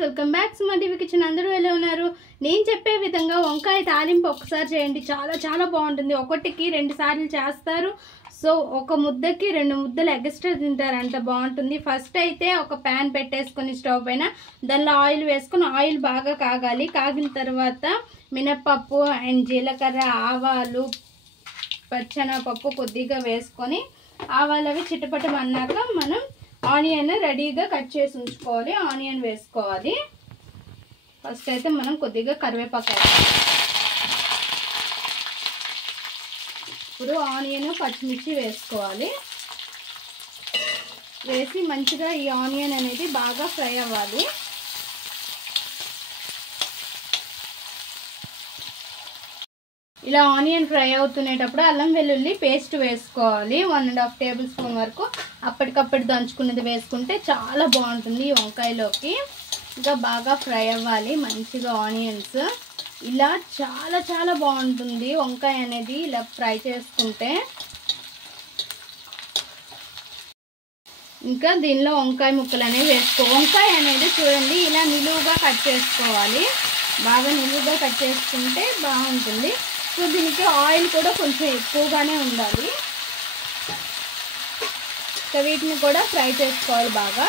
Welcome back సుమా TV kitchen. అందరూ ఎలా ఉన్నారు? నేను చెప్పే విధంగా వంకాయ తాలింపు ఒకసారి చేయండి, చాలా చాలా బాగుంటుంది. ఒకటికి 2 సార్లు చేస్తారు. సో ఒక ముద్దకి 2 ముద్దలు ఎక్స్ట్రా తింటారు, అంత బాగుంటుంది. ఫస్ట్ అయితే ఒక ప్యాన్ పెట్టేసుకొని స్టవ్ పైన దానిలో ఆయిల్ వేసుకొని ఆయిల్ బాగా కాగాలి. కాగిన తర్వాత మినప్పప్పు అండ్ జీలకర్ర, ఆవాలు, పచ్చెనగపప్పు కొద్దిగా వేసుకొని ఆవాలు అవి చిటపటమన్నాక మనం ఆనియన్ రెడీగా కట్ చేసి ఉంచుకోవాలి. ఆనియన్ వేసుకోవాలి. ఫస్ట్ అయితే మనం కొద్దిగా కరివేపాకు వేస్తాం. ఇప్పుడు ఆనియన్ పచ్చిమిర్చి వేసుకోవాలి. వేసి మంచిగా ఈ ఆనియన్ అనేది బాగా ఫ్రై అవ్వాలి. ఇలా ఆనియన్ ఫ్రై అవుతునేటప్పుడు అల్లం వెల్లుల్లి పేస్ట్ వేసుకోవాలి. 1.5 టేబుల్ స్పూన్ వరకు అప్పటికప్పుడు దంచుకున్నది వేసుకుంటే చాలా బాగుంటుంది ఈ వంకాయలోకి. ఇంకా బాగా ఫ్రై అవ్వాలి మంచిగా ఆనియన్స్. ఇలా చాలా చాలా బాగుంటుంది వంకాయ అనేది ఇలా ఫ్రై చేసుకుంటే. ఇంకా దీనిలో వంకాయ ముక్కలు అనేవి వంకాయ అనేది చూడండి ఇలా నిలువుగా కట్ చేసుకోవాలి. బాగా నిలువుగా కట్ చేసుకుంటే బాగుంటుంది. సో దీనికి ఆయిల్ కూడా కొంచెం ఎక్కువగానే ఉండాలి. వీటిని కూడా ఫ్రై చేసుకోవాలి బాగా.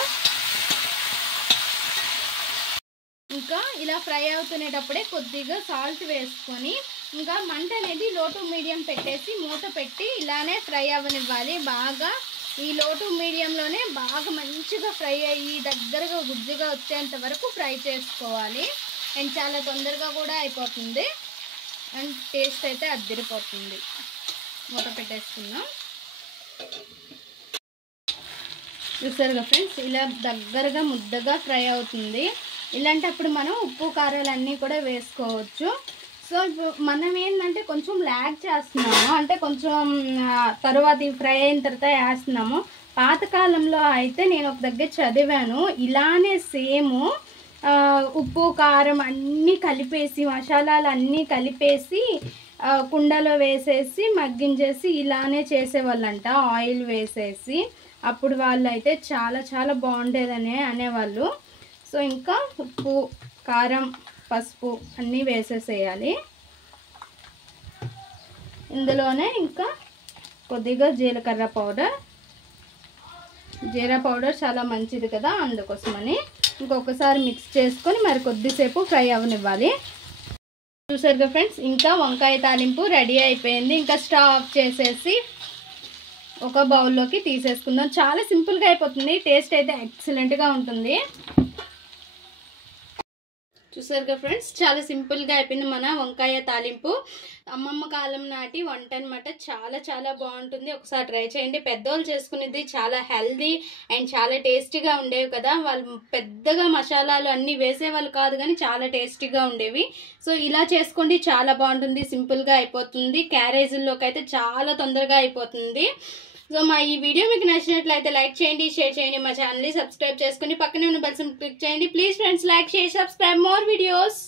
ఇంకా ఇలా ఫ్రై అవుతునేటప్పుడే కొద్దిగా సాల్ట్ వేసుకొని ఇంకా మంట అనేది లో టు మీడియం పెట్టేసి మూత పెట్టి ఇలానే ఫ్రై అవ్వనివ్వాలి. బాగా ఈ లో టు మీడియంలోనే బాగా మంచిగా ఫ్రై అయ్యి దగ్గరగా గుజ్జుగా వచ్చేంత వరకు ఫ్రై చేసుకోవాలి. అండ్ చాలా తొందరగా కూడా అయిపోతుంది అండ్ టేస్ట్ అయితే అద్దరిపోతుంది. మూత పెట్టేసుకుందాం. చూసారుగా ఫ్రెండ్స్, ఇలా దగ్గరగా ముద్దగా ఫ్రై అవుతుంది. ఇలాంటప్పుడు మనం ఉప్పు కారాలు అన్నీ కూడా వేసుకోవచ్చు. సో మనం ఏంటంటే కొంచెం ల్యాగ్ చేస్తున్నాము, అంటే కొంచెం తర్వాత ఫ్రై అయిన తర్వాత వేస్తున్నాము. పాతకాలంలో అయితే నేను ఒక దగ్గర చదివాను, ఇలానే సేమ్ ఉప్పు కారం అన్నీ కలిపేసి మసాలాలు అన్నీ కలిపేసి కుండలో వేసేసి మగ్గించేసి ఇలానే చేసేవాళ్ళంట ఆయిల్ వేసేసి. అప్పుడు వాళ్ళు అయితే చాలా చాలా బాగుండేదని అనేవాళ్ళు. సో ఇంకా ఉప్పు కారం పసుపు అన్నీ వేసేసేయాలి. ఇందులోనే ఇంకా కొద్దిగా జీలకర్ర పౌడర్, జీరా పౌడర్ చాలా మంచిది కదా, అందుకోసమని ఇంకొకసారి మిక్స్ చేసుకొని మరి కొద్దిసేపు ఫ్రై అవనివ్వాలి. చూసారుగా ఫ్రెండ్స్, ఇంకా వంకాయ తాలింపు రెడీ అయిపోయింది. ఇంకా స్టవ్ ఆఫ్ చేసేసి ఒక బౌల్లోకి తీసేసుకుందాం. చాలా సింపుల్గా అయిపోతుంది, టేస్ట్ అయితే ఎక్సలెంట్గా ఉంటుంది. చూసారుగా ఫ్రెండ్స్, చాలా సింపుల్గా అయిపోయింది మన వంకాయ తాలింపు. అమ్మమ్మ కాలం నాటి వంట అనమాట. చాలా చాలా బాగుంటుంది, ఒకసారి ట్రై చేయండి. పెద్దోళ్ళు చేసుకునేది చాలా హెల్దీ అండ్ చాలా టేస్టీగా ఉండేవి కదా. వాళ్ళు పెద్దగా మసాలాలు అన్నీ వేసేవాళ్ళు కాదు కానీ చాలా టేస్టీగా ఉండేవి. సో ఇలా చేసుకోండి, చాలా బాగుంటుంది, సింపుల్గా అయిపోతుంది. క్యారేజీల్లోకి అయితే చాలా తొందరగా అయిపోతుంది. సో మా ఈ వీడియో మీకు నచ్చినట్లయితే లైక్ చేయండి, షేర్ చేయండి, మా ఛానల్ని సబ్స్క్రైబ్ చేసుకుని పక్కనే ఉన్న బెల్ సింబల్ క్లిక్ చేయండి. Please friends, like, share, subscribe more videos.